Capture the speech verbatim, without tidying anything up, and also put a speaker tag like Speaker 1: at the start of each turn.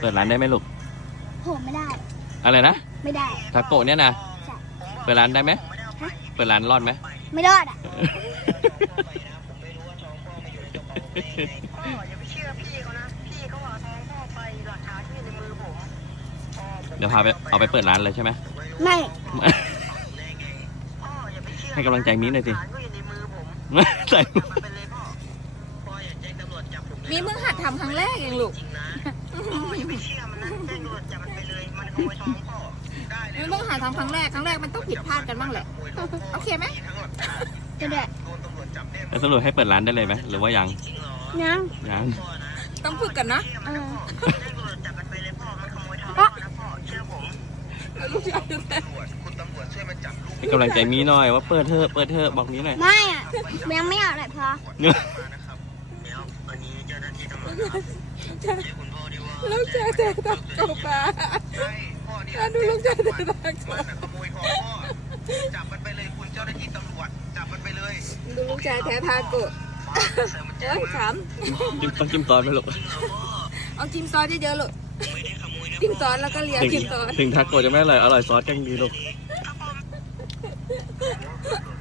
Speaker 1: เปิดร้านได้ไหมลูก
Speaker 2: ผมไม่ได้
Speaker 1: อะไรนะ
Speaker 2: ไม่ได้
Speaker 1: ทาโกะเนี่ยนะเปิดร้านได้ไหมเปิดร้านรอดไหม
Speaker 2: ไม่รอดอ่ะ
Speaker 3: อย่าไปเชื่อพี่เขานะพี่เขาเอาทองพ่อไปหลักฐานที่ในมือผม
Speaker 1: เดี๋ยวพาไปเอาไปเปิดร้านเลยใช่ไหม
Speaker 2: ไม่
Speaker 1: ให้กำลังใจมิ้นหน่อยสิใส่
Speaker 4: มีมึงหัดทำครั้งแรกเองลูกมีมึงหัดทำครั้งแรกครั้งแรกมันต้องผิดพลาดกันบ้างแหละโอเคไหม
Speaker 2: จะได้
Speaker 1: แล้วสรุปให้เปิดร้านได้เลยไหมหรือว่ายัง
Speaker 2: ยัง
Speaker 1: ยัง
Speaker 4: ต้องฝึกกันนะ
Speaker 1: ให้กำลังใจมีหน่อยว่าเปิดเถอะเปิดเถอะบอกนี้หน่อย
Speaker 2: ไม่อ่ะยังไม่เอาอะไรพอ
Speaker 4: ลูกชายเธอตักกบมาดูลูกชายเธอตักกบ
Speaker 3: จับมันไปเลยคุณเจ้าหน้าที่ตำรวจจับมันไปเลย
Speaker 4: ดูลูกชายแท้ทาโกะโอ้ยข
Speaker 1: ำจิ้มต้องจิ้มซอสไหมลูก
Speaker 4: เอาจิ้มซอสเยอะๆลูกจิ้มซอสแล้วก็เลียจิ้มซอส
Speaker 1: ถึงทาโกะจะไม่อร่อยอร่อยซอสกันดีลูก